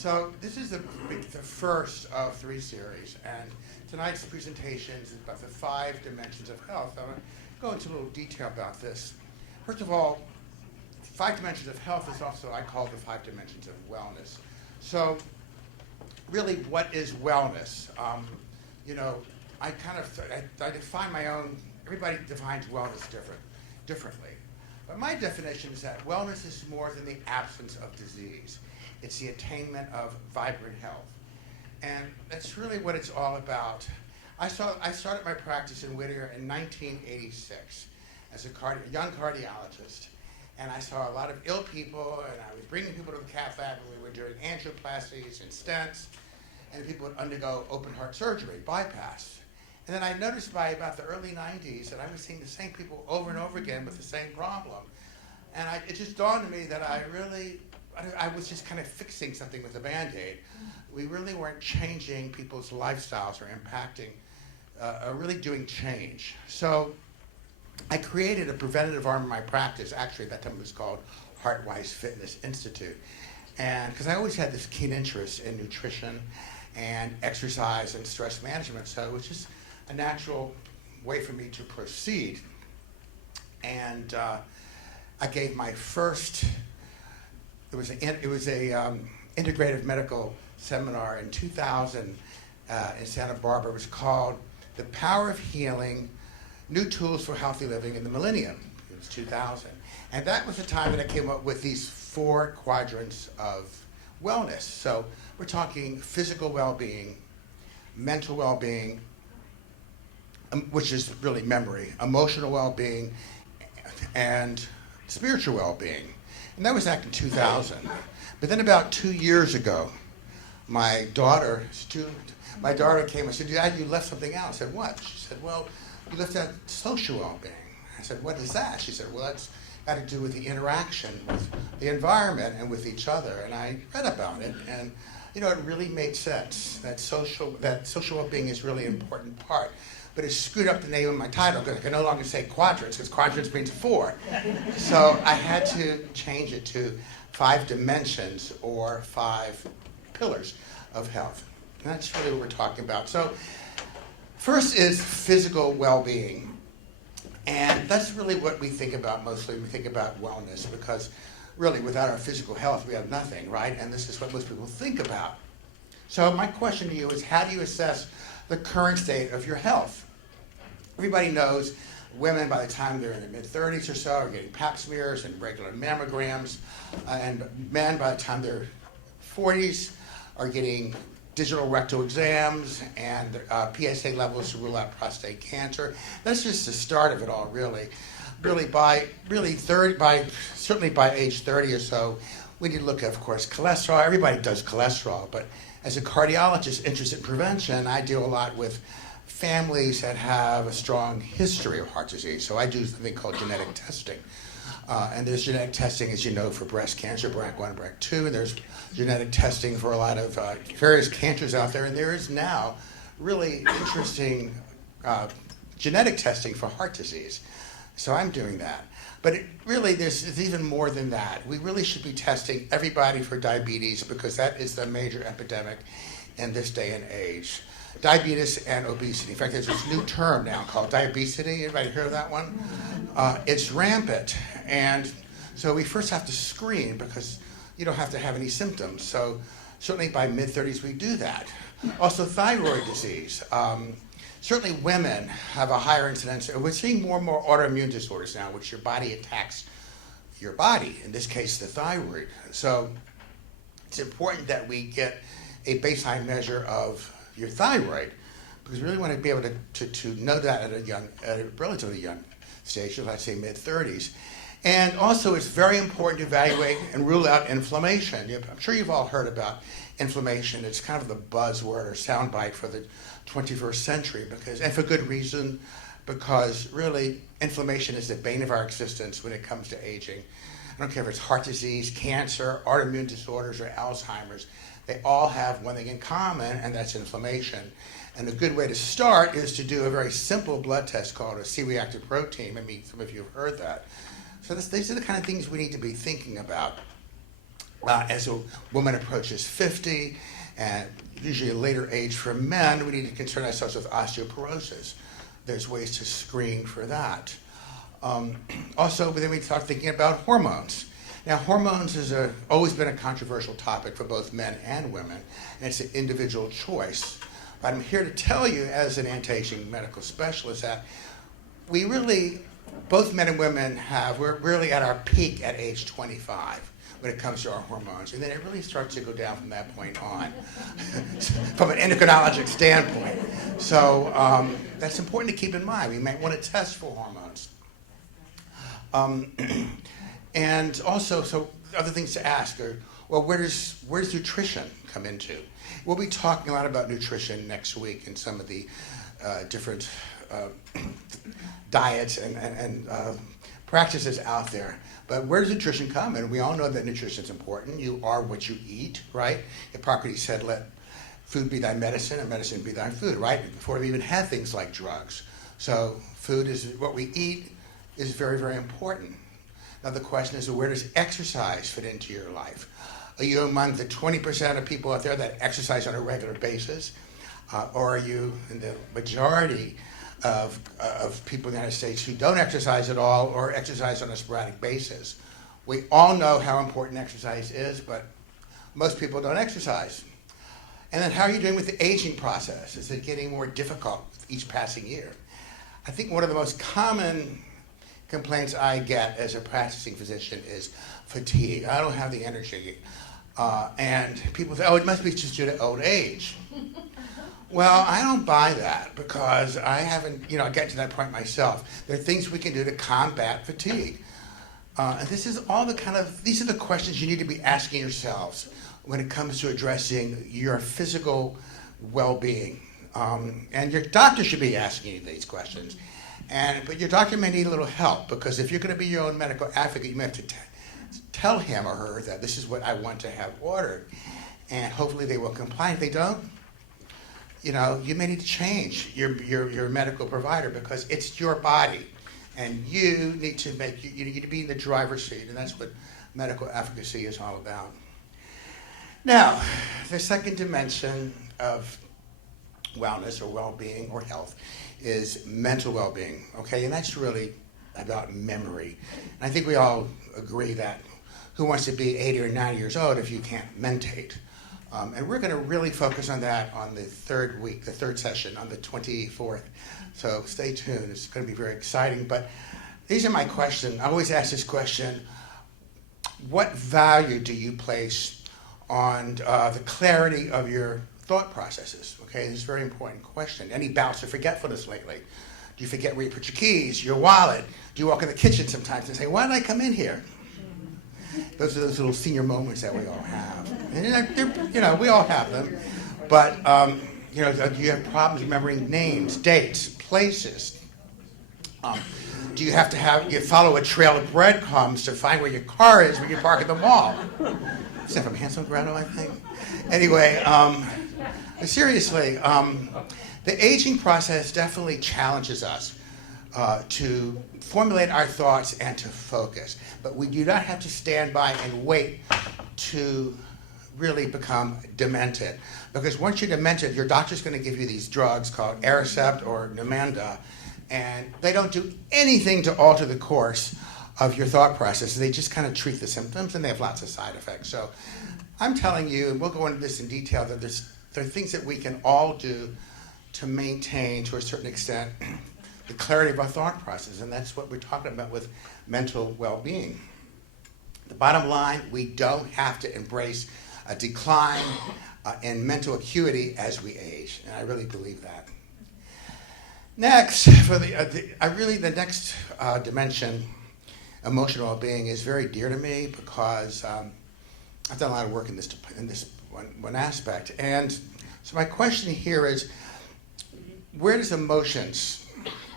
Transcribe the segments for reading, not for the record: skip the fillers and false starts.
So this is the first of 3 series, and tonight's presentation is about the 5 dimensions of health. I'm going to go into a little detail about this. First of all, 5 dimensions of health is also, I call the 5 dimensions of wellness. So really, what is wellness? I define my own, everybody defines wellness differently. But my definition is that wellness is more than the absence of disease. It's the attainment of vibrant health. And that's really what it's all about. I started my practice in Whittier in 1986 as a young cardiologist. And I saw a lot of ill people, and I was bringing people to the cath lab, and we were doing angioplasties and stents, and people would undergo open heart surgery, bypass. And then I noticed by about the early 90s that I was seeing the same people over and over again with the same problem. And it just dawned on me that I was just kind of fixing something with a Band-Aid. We really weren't changing people's lifestyles or impacting, or really doing change. So I created a preventative arm of my practice. Actually, at that time it was called Heartwise Fitness Institute. And because I always had this keen interest in nutrition and exercise and stress management, so it was just a natural way for me to proceed. And I gave my first, it was a integrative medical seminar in 2000 in Santa Barbara. It was called The Power of Healing, New Tools for Healthy Living in the Millennium. It was 2000. And that was the time that I came up with these 4 quadrants of wellness. So we're talking physical well-being, mental well-being, which is really memory, emotional well-being, and spiritual well-being. And that was back in 2000. But then about 2 years ago, my daughter came and said, "Dad, you left something out." I said, "What?" She said, "Well, you left out social well-being." I said, "What is that?" She said, "Well, that's got to do with the interaction with the environment and with each other." And I read about it, and it really made sense that social well-being is really an important part. But it screwed up the name of my title because I can no longer say quadrants, because quadrants means 4. So I had to change it to 5 dimensions or 5 pillars of health. And that's really what we're talking about. So first is physical well-being. And that's really what we think about mostly when we think about wellness, because really without our physical health we have nothing, right? And this is what most people think about. So my question to you is, how do you assess the current state of your health? Everybody knows women by the time they're in their mid-30s or so are getting pap smears and regular mammograms, and men by the time they're 40s are getting digital rectal exams and PSA levels to rule out prostate cancer. That's just the start of it all, really. Certainly by age 30 or so, we need to look at, of course, cholesterol. Everybody does cholesterol, but as a cardiologist interested in prevention, I deal a lot with families that have a strong history of heart disease. So I do something called genetic testing. And there's genetic testing, as you know, for breast cancer, BRCA1, BRCA2, and there's genetic testing for a lot of various cancers out there, and there is now really interesting genetic testing for heart disease. So I'm doing that. But there's even more than that. We really should be testing everybody for diabetes, because that is the major epidemic in this day and age. Diabetes and obesity. In fact, there's this new term now called diabesity. Anybody heard of that one? It's rampant. And so we first have to screen, because you don't have to have any symptoms. So certainly by mid-30s we do that. Also thyroid disease. Certainly women have a higher incidence. We're seeing more and more autoimmune disorders now, which your body attacks your body, in this case the thyroid. So it's important that we get a baseline measure of your thyroid, because we really want to be able to know that at a relatively young stage, let's say mid-30s. And also it's very important to evaluate and rule out inflammation. I'm sure you've all heard about inflammation. It's kind of the buzzword or soundbite for the 21st century, and for good reason, because really inflammation is the bane of our existence when it comes to aging. I don't care if it's heart disease, cancer, autoimmune disorders, or Alzheimer's. They all have one thing in common, and that's inflammation. And a good way to start is to do a very simple blood test called a C-reactive protein. Maybe some of you have heard that. So these are the kind of things we need to be thinking about. As a woman approaches 50, and usually a later age for men, we need to concern ourselves with osteoporosis. There's ways to screen for that. Also, then we start thinking about hormones. Now, hormones has always been a controversial topic for both men and women, and it's an individual choice. But I'm here to tell you, as an anti-aging medical specialist, that we really, both men and women we're really at our peak at age 25 when it comes to our hormones. And then it really starts to go down from that point on, from an endocrinologic standpoint. So that's important to keep in mind. We might want to test for hormones. And also, so other things to ask are, well, where does nutrition come into? We'll be talking a lot about nutrition next week and some of the different diets and practices out there. But where does nutrition come? And we all know that nutrition is important. You are what you eat, right? Hippocrates said, let food be thy medicine and medicine be thy food, right? Before we even had things like drugs. So food is what we eat is very, very important. Now the question is, where does exercise fit into your life? Are you among the 20% of people out there that exercise on a regular basis? Or are you in the majority of people in the United States who don't exercise at all or exercise on a sporadic basis? We all know how important exercise is, but most people don't exercise. And then how are you doing with the aging process? Is it getting more difficult with each passing year? I think one of the most common complaints I get as a practicing physician is fatigue. I don't have the energy. And people say, oh, it must be just due to old age. Well, I don't buy that because I haven't, I get to that point myself. There are things we can do to combat fatigue. And these are the questions you need to be asking yourselves when it comes to addressing your physical well-being. And your doctor should be asking you these questions. But your doctor may need a little help, because if you're going to be your own medical advocate, you may have to tell him or her that this is what I want to have ordered. And hopefully they will comply. If they don't, you may need to change your medical provider, because it's your body. And you need to be in the driver's seat. And that's what medical advocacy is all about. Now, the second dimension of wellness or well-being or health is mental well-being, okay? And that's really about memory. And I think we all agree that who wants to be 80 or 90 years old if you can't mentate? And we're going to really focus on that on the third session, on the 24th. So stay tuned. It's going to be very exciting. But these are my questions. I always ask this question: what value do you place on the clarity of your thought processes? Okay, this is a very important question. Any bouts of forgetfulness lately? Do you forget where you put your keys, your wallet? Do you walk in the kitchen sometimes and say, why did I come in here? Those are those little senior moments that we all have. And we all have them. But, do you have problems remembering names, dates, places? Do you have to follow a trail of breadcrumbs to find where your car is when you park at the mall? Is that from Hansel and Gretel, I think? Anyway, seriously, the aging process definitely challenges us to formulate our thoughts and to focus. But we do not have to stand by and wait to really become demented. Because once you're demented, your doctor's going to give you these drugs called Aricept or Namenda, and they don't do anything to alter the course of your thought process. They just kind of treat the symptoms, and they have lots of side effects. So I'm telling you, and we'll go into this in detail, that there are things that we can all do to maintain, to a certain extent, the clarity of our thought process, and that's what we're talking about with mental well-being. The bottom line, we don't have to embrace a decline in mental acuity as we age, and I really believe that. Next, the next dimension, emotional well-being, is very dear to me because I've done a lot of work in this one aspect. And so my question here is, where does emotions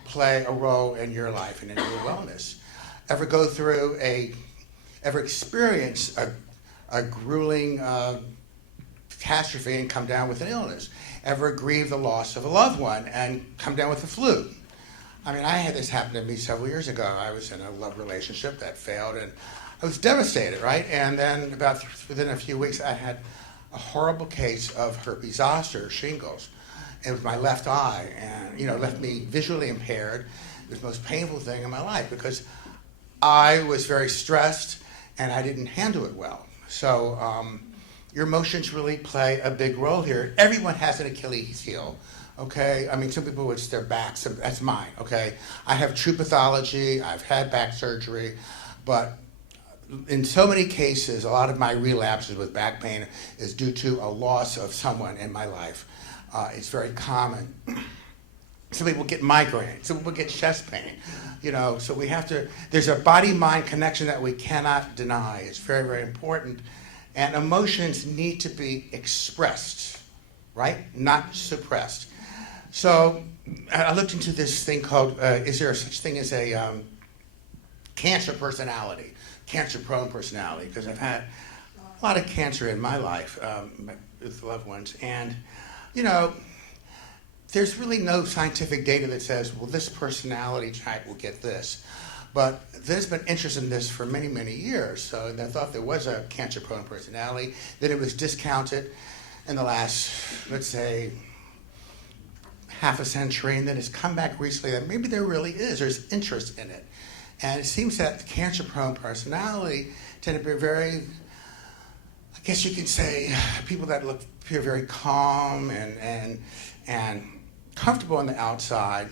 play a role in your life and in your wellness? Ever experience a grueling catastrophe and come down with an illness? Ever grieve the loss of a loved one and come down with the flu? I mean, I had this happen to me several years ago. I was in a love relationship that failed, and I was devastated, right? And then within a few weeks, I had a horrible case of herpes zoster, shingles. It was my left eye, and left me visually impaired. It was the most painful thing in my life because I was very stressed and I didn't handle it well. So your emotions really play a big role here. Everyone has an Achilles heel, okay? I mean, some people, it's their back, that's mine, okay? I have true pathology, I've had back surgery, but in so many cases, a lot of my relapses with back pain is due to a loss of someone in my life. It's very common. Some people get migraines, some people get chest pain, so we have to, there's a body-mind connection that we cannot deny. It's very, very important. And emotions need to be expressed, right? Not suppressed. So I looked into this thing called, is there such thing as a cancer personality, cancer-prone personality? Because I've had a lot of cancer in my life with loved ones. And, there's really no scientific data that says, well, this personality type will get this. But there's been interest in this for many, many years. So they thought there was a cancer-prone personality. Then it was discounted in the last, let's say, half a century. And then it's come back recently that maybe there really is. There's interest in it. And it seems that the cancer-prone personality tend to be very, I guess you can say, people that appear very calm and comfortable on the outside,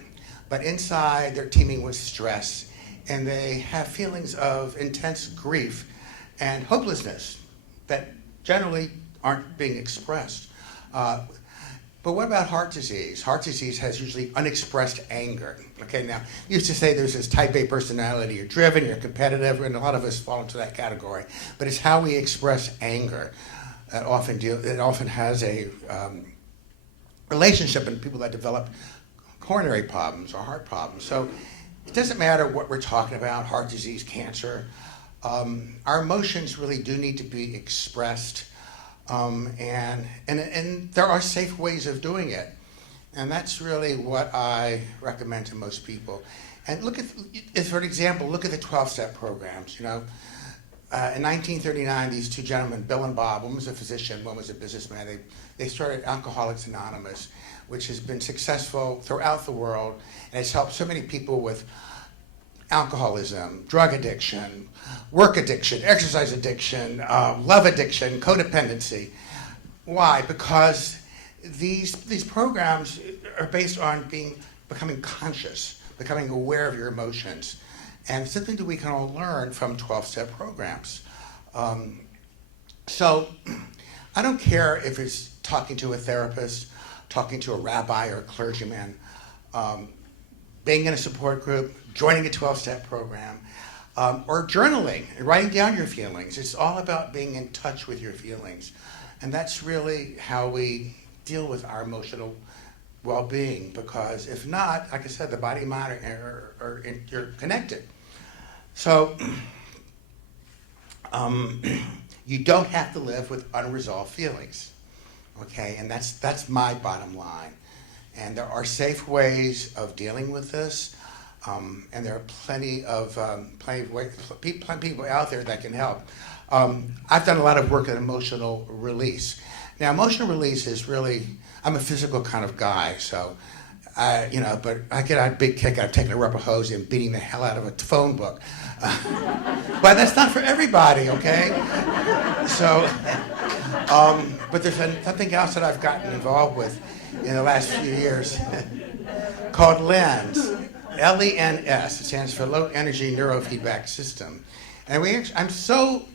but inside they're teeming with stress, and they have feelings of intense grief and hopelessness that generally aren't being expressed. But what about heart disease? Heart disease has usually unexpressed anger. Okay, now, you used to say there's this type A personality, you're driven, you're competitive, and a lot of us fall into that category. But it's how we express anger that often has a relationship in people that develop coronary problems or heart problems. So it doesn't matter what we're talking about, heart disease, cancer. Our emotions really do need to be expressed. And there are safe ways of doing it. And that's really what I recommend to most people. And for an example, look at the 12-step programs. In 1939, these two gentlemen, Bill and Bob, one was a physician, one was a businessman, they started Alcoholics Anonymous, which has been successful throughout the world, and it's helped so many people with alcoholism, drug addiction, work addiction, exercise addiction, love addiction, codependency. Why? Because these programs are based on becoming conscious, becoming aware of your emotions. And it's something that we can all learn from 12-step programs. So I don't care if it's talking to a therapist, talking to a rabbi or a clergyman, being in a support group, joining a 12-step program, or journaling and writing down your feelings. It's all about being in touch with your feelings. And that's really how we deal with our emotional well-being, because if not, like I said, the body and mind you're connected. So you don't have to live with unresolved feelings, okay? And that's my bottom line. And there are safe ways of dealing with this, and there are plenty of people out there that can help. I've done a lot of work on emotional release. Now, emotional release is really, I'm a physical kind of guy, so, but I get a big kick out of taking a rubber hose and beating the hell out of a phone book. But that's not for everybody, okay? So, but there's something else that I've gotten involved with in the last few years called LENS, L-E-N-S. It stands for Low Energy Neurofeedback System. And I'm so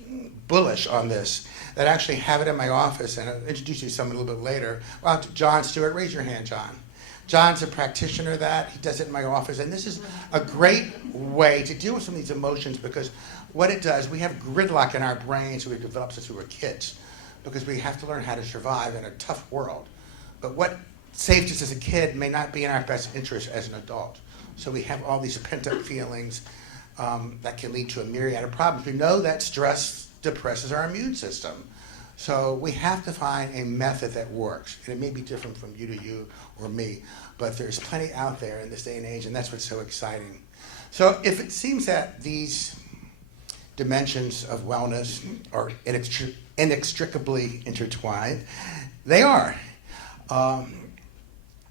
bullish on this that I actually have it in my office, and I'll introduce you to someone a little bit later. Well, John Stewart, raise your hand, John. John's a practitioner of that. He does it in my office, and this is a great way to deal with some of these emotions, because what it does, we have gridlock in our brains we've developed since we were kids, because we have to learn how to survive in a tough world. But what saved us as a kid may not be in our best interest as an adult. So we have all these pent-up feelings that can lead to a myriad of problems. We know that stress depresses our immune system. So we have to find a method that works. And it may be different from you to you or me, but there's plenty out there in this day and age, and that's what's so exciting. So if it seems that these dimensions of wellness are inextricably intertwined. They are.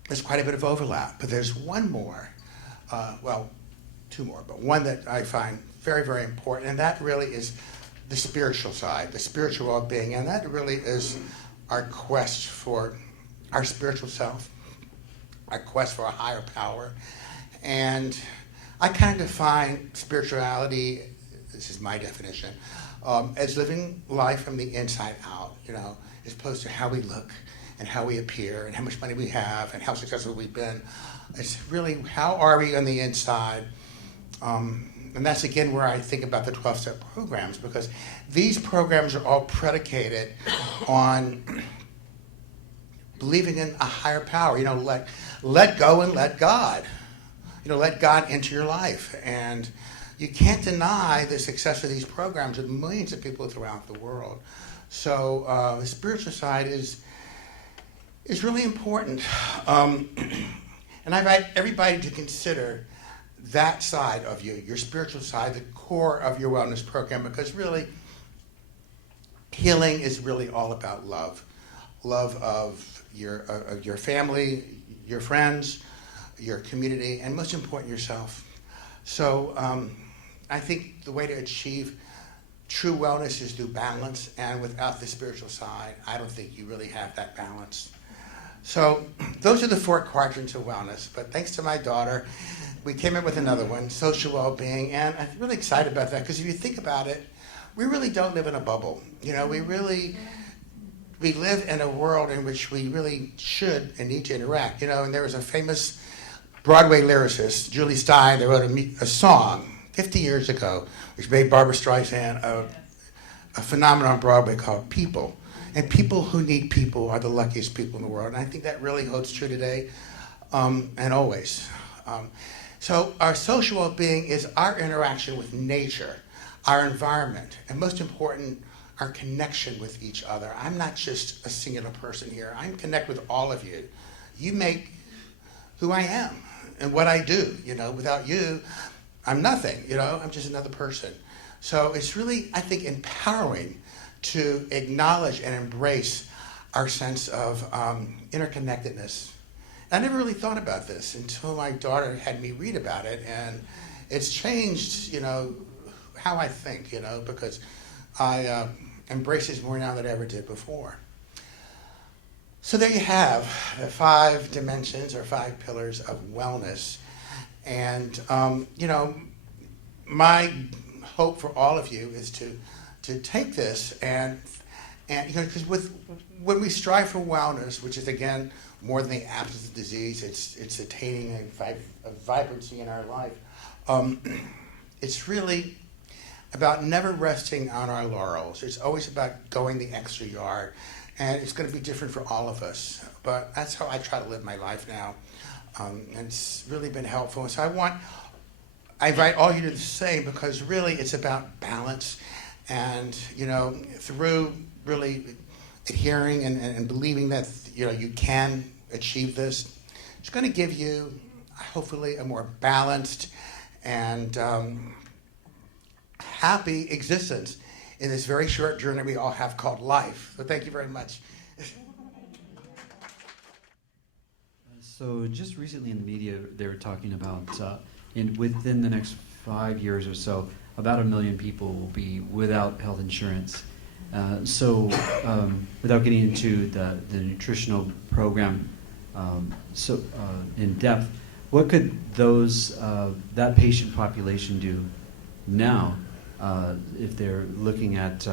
There's quite a bit of overlap, but there's one more, well, two more, but one that I find very, very important, and that really is the spiritual side, the spiritual well-being, and that really is our quest for our spiritual self, our quest for a higher power. And I kind of define spirituality, this is my definition, as living life from the inside out, as opposed to how we look and how we appear and how much money we have and how successful we've been. It's really, how are we on the inside? And that's again where I think about the 12-step programs, because these programs are all predicated on believing in a higher power. Let go and let God. Let God into your life. And you can't deny the success of these programs with millions of people throughout the world. So the spiritual side is really important. And I invite everybody to consider that side of you, your spiritual side, the core of your wellness program, because really, healing is really all about love. Love of your family, your friends, your community, and most important, yourself. So I think the way to achieve true wellness is through balance, and without the spiritual side, I don't think you really have that balance. So those are the 4 quadrants of wellness, but thanks to my daughter, we came up with another one, social well-being, and I'm really excited about that, because if you think about it, we really don't live in a bubble. We live in a world in which we really should and need to interact. And there was a famous Broadway lyricist, Julie Stein, that wrote a song 50 years ago, which made Barbra Streisand a phenomenon on Broadway called People. And people who need people are the luckiest people in the world. And I think that really holds true today and always. So our social well-being is our interaction with nature, our environment, and most important, our connection with each other. I'm not just a singular person here. I connect with all of you. You make who I am and what I do. Without you, I'm nothing. I'm just another person. So it's really, I think, empowering to acknowledge and embrace our sense of interconnectedness. I never really thought about this until my daughter had me read about it, and it's changed, how I think, because I embrace this more now than I ever did before. So there you have the 5 dimensions or 5 pillars of wellness. And, my hope for all of you is to take this and because when we strive for wellness, which is again more than the absence of disease, it's attaining a vibrancy in our life. It's really about never resting on our laurels. It's always about going the extra yard, and it's going to be different for all of us. But that's how I try to live my life now, and it's really been helpful. And so I invite all of you to do the same, because really it's about balance. And, through really adhering and believing that, you can achieve this, it's going to give you, hopefully, a more balanced and happy existence in this very short journey we all have called life. So thank you very much. So just recently in the media, they were talking about within the next 5 years or so, about 1 million people will be without health insurance. Without getting into the nutritional program in depth, what could that patient population do now if they're looking at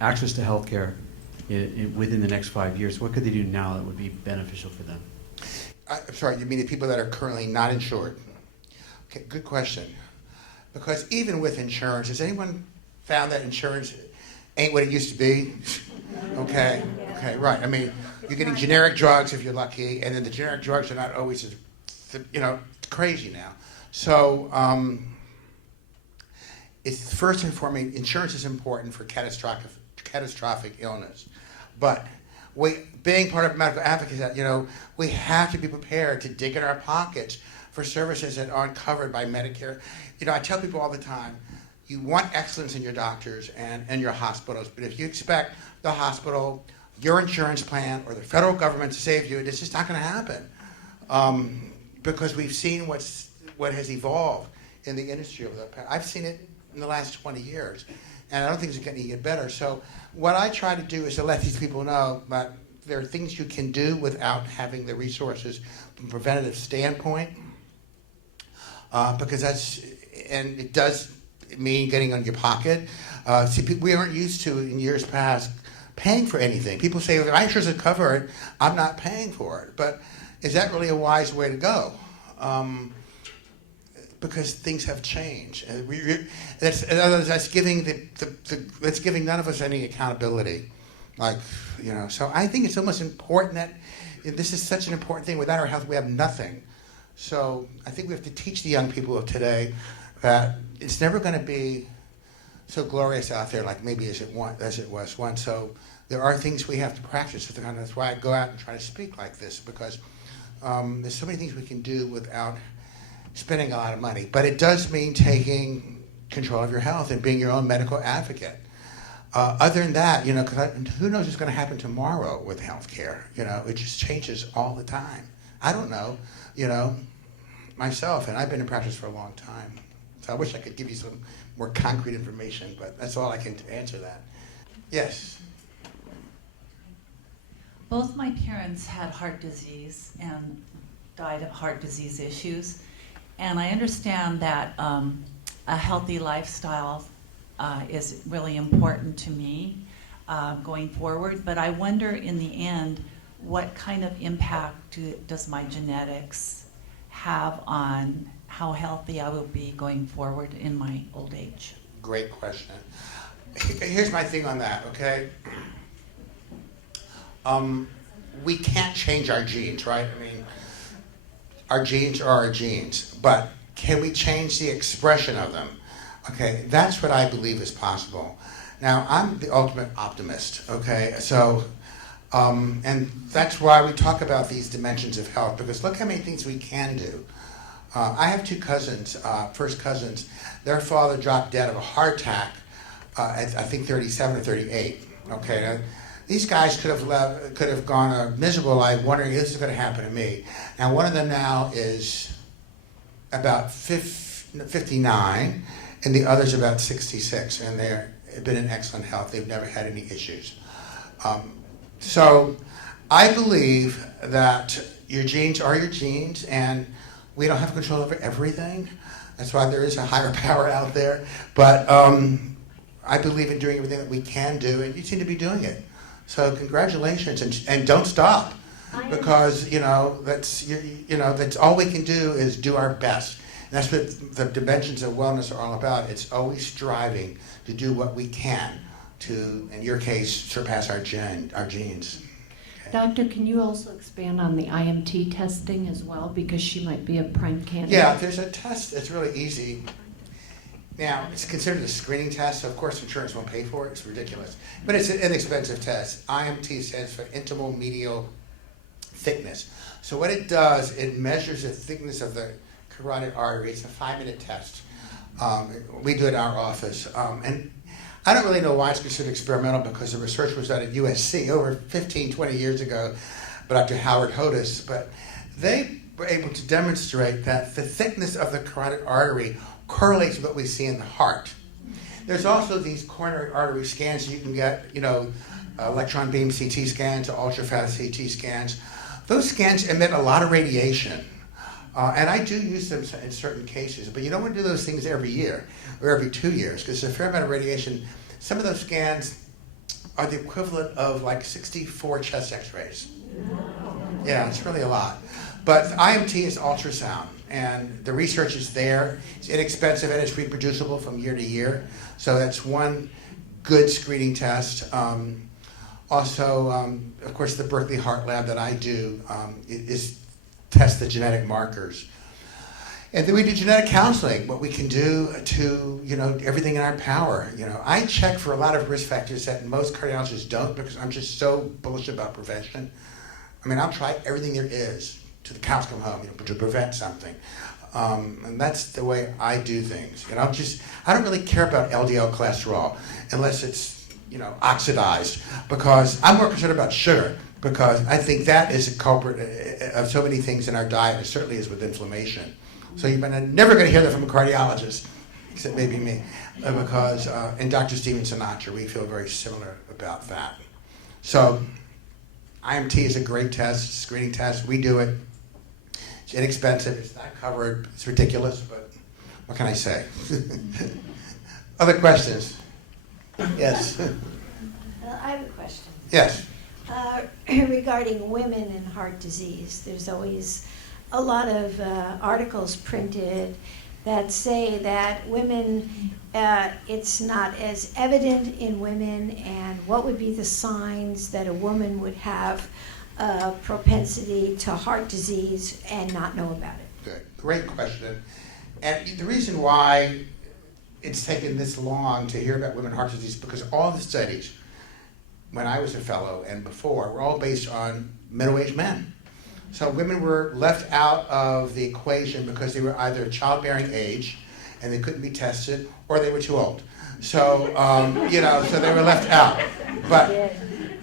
access to health care within the next 5 years? What could they do now that would be beneficial for them? I'm sorry, you mean the people that are currently not insured? Okay, good question. Because even with insurance, has anyone found that insurance ain't what it used to be? Okay, right. I mean, you're getting generic drugs if you're lucky, and then the generic drugs are not always as, crazy now. So it's first and foremost, insurance is important for catastrophic illness. But being part of medical advocacy, we have to be prepared to dig in our pockets for services that aren't covered by Medicare. I tell people all the time, you want excellence in your doctors and your hospitals, but if you expect the hospital, your insurance plan, or the federal government to save you, it's just not going to happen. Because we've seen what has evolved in the industry over the past. I've seen it in the last 20 years, and I don't think it's going to get better. So what I try to do is to let these people know that there are things you can do without having the resources from a preventative standpoint, because and it does mean getting on your pocket. We aren't used to, in years past, paying for anything. People say, well, my insurance will cover it, I'm not paying for it. But is that really a wise way to go? Because things have changed. That's giving that's giving none of us any accountability. So I think it's almost important that this is such an important thing. Without our health, we have nothing. So I think we have to teach the young people of today that it's never going to be so glorious out there like maybe as it was once. So there are things we have to practice. That's why I go out and try to speak like this, because there's so many things we can do without spending a lot of money. But it does mean taking control of your health and being your own medical advocate. Other than that, because who knows what's going to happen tomorrow with healthcare? It just changes all the time. I don't know, myself, and I've been in practice for a long time. So I wish I could give you some more concrete information, but that's all I can answer that. Yes? Both my parents had heart disease and died of heart disease issues. And I understand that a healthy lifestyle is really important to me going forward. But I wonder in the end, what kind of impact does my genetics have on how healthy I will be going forward in my old age? Great question. Here's my thing on that, okay? We can't change our genes, right? I mean, our genes are our genes, but can we change the expression of them? Okay, that's what I believe is possible. Now, I'm the ultimate optimist, okay? So, and that's why we talk about these dimensions of health, because look how many things we can do. I have two cousins, first cousins. Their father dropped dead of a heart attack at, I think, 37 or 38, okay? Now, these guys could have gone a miserable life wondering, this is going to happen to me. Now, one of them now is about 59, and the other's about 66, and they've been in excellent health. They've never had any issues. So I believe that your genes are your genes, and we don't have control over everything. That's why there is a higher power out there. But I believe in doing everything that we can do, and you seem to be doing it. So congratulations, and don't stop, because that's all we can do is do our best. And that's what the dimensions of wellness are all about. It's always striving to do what we can to, in your case, surpass our genes. Okay. Doctor, can you also expand on the IMT testing as well, because she might be a prime candidate? Yeah, there's a test that's really easy. Now, it's considered a screening test, so of course insurance won't pay for it. It's ridiculous. But it's an inexpensive test. IMT stands for intimal medial thickness. So what it does, it measures the thickness of the carotid artery. It's a 5-minute test. We do it in our office. And I don't really know why it's considered experimental, because the research was done at USC over 15, 20 years ago by Dr. Howard Hodis. But they were able to demonstrate that the thickness of the carotid artery correlates with what we see in the heart. There's also these coronary artery scans you can get, electron beam CT scans, ultrafast CT scans. Those scans emit a lot of radiation. And I do use them in certain cases, but you don't want to do those things every year or every 2 years, because there's a fair amount of radiation. Some of those scans are the equivalent of like 64 chest x-rays. Yeah, it's really a lot. But IMT is ultrasound, and the research is there. It's inexpensive and it's reproducible from year to year. So that's one good screening test. Also, of course, the Berkeley Heart Lab that I do is test the genetic markers. And then we do genetic counseling, what we can do to, everything in our power. I check for a lot of risk factors that most cardiologists don't, because I'm just so bullish about prevention. I mean, I'll try everything there is to the cows come home, to prevent something. And that's the way I do things. And I don't really care about LDL cholesterol unless it's, oxidized, because I'm more concerned about sugar, because I think that is a culprit of so many things in our diet. It certainly is with inflammation. So you're never going to hear that from a cardiologist, except maybe me, because, and Dr. Steven Sinatra, we feel very similar about that. So IMT is a great test, screening test. We do it. It's inexpensive. It's not covered. It's ridiculous, but what can I say? Other questions? Yes. I have a question. Yes. Regarding women and heart disease, there's always a lot of articles printed that say that women, it's not as evident in women, and what would be the signs that a woman would have a propensity to heart disease and not know about it? Good. Great question. And the reason why it's taken this long to hear about women heart disease, because all the studies, when I was a fellow and before, were all based on middle-aged men. So women were left out of the equation because they were either childbearing age and they couldn't be tested, or they were too old. So, so they were left out. But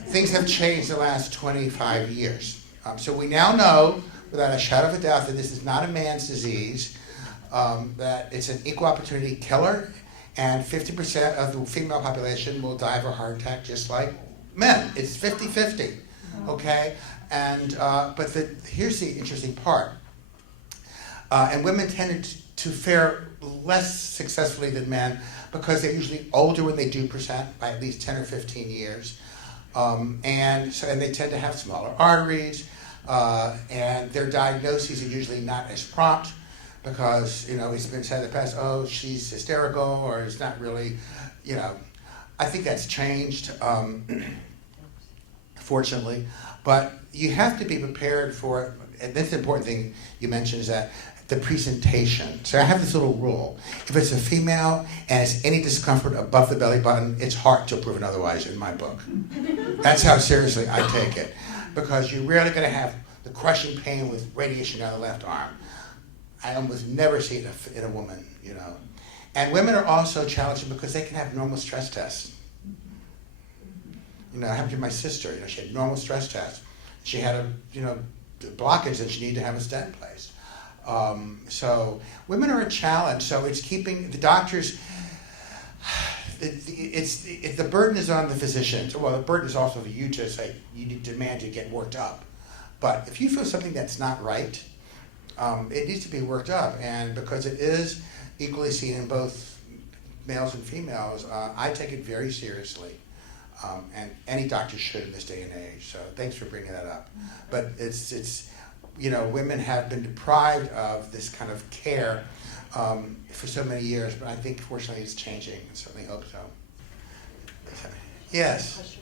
things have changed the last 25 years. So we now know, without a shadow of a doubt, that this is not a man's disease, that it's an equal opportunity killer, and 50% of the female population will die of a heart attack just like men. It's 50-50, okay? And but here's the interesting part. And women tended to fare less successfully than men because they're usually older when they do present, by at least 10 or 15 years. And they tend to have smaller arteries, and their diagnoses are usually not as prompt, because it's been said in the past, oh, she's hysterical, or it's not really, I think that's changed, fortunately. But you have to be prepared for, and that's the important thing you mentioned, is that the presentation. So I have this little rule. If it's a female and has any discomfort above the belly button, it's hard to prove otherwise in my book. That's how seriously I take it. Because you're rarely going to have the crushing pain with radiation down the left arm. I almost never see it in a woman, And women are also challenging because they can have normal stress tests. It happened to my sister. She had normal stress tests. She had a, blockage that she needed to have a stent placed. So women are a challenge. So it's keeping the doctors. The burden is on the physicians. Well, the burden is also for you to say you demand to get worked up. But if you feel something that's not right, it needs to be worked up. And because it is equally seen in both males and females, I take it very seriously. And any doctor should in this day and age. So thanks for bringing that up. But it's women have been deprived of this kind of care for so many years. But I think fortunately it's changing. I certainly hope so. Yes.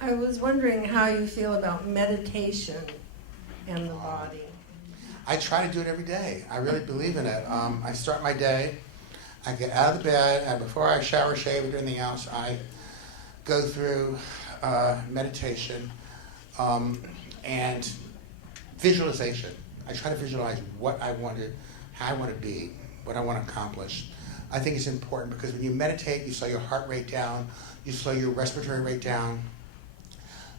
I was wondering how you feel about meditation and the body. I try to do it every day. I really believe in it. I start my day. I get out of the bed, and before I shower, shave, or do anything else, I go through meditation and visualization. I try to visualize what I want to, how I want to be, what I want to accomplish. I think it's important because when you meditate, you slow your heart rate down, you slow your respiratory rate down,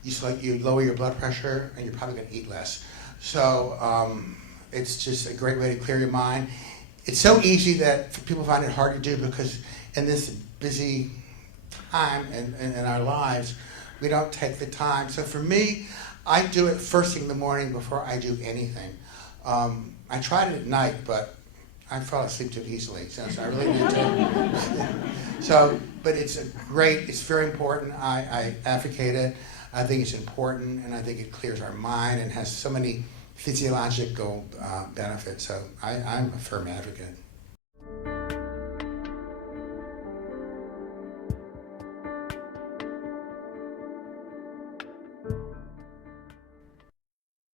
you lower your blood pressure, and you're probably going to eat less. So it's just a great way to clear your mind. It's so easy that people find it hard to do because in this busy time in our lives, we don't take the time. So for me, I do it first thing in the morning before I do anything. I tried it at night, but I fall asleep too easily, so I really need to. But it's very important. I advocate it. I think it's important, and I think it clears our mind and has so many physiological benefits. So I'm a firm advocate.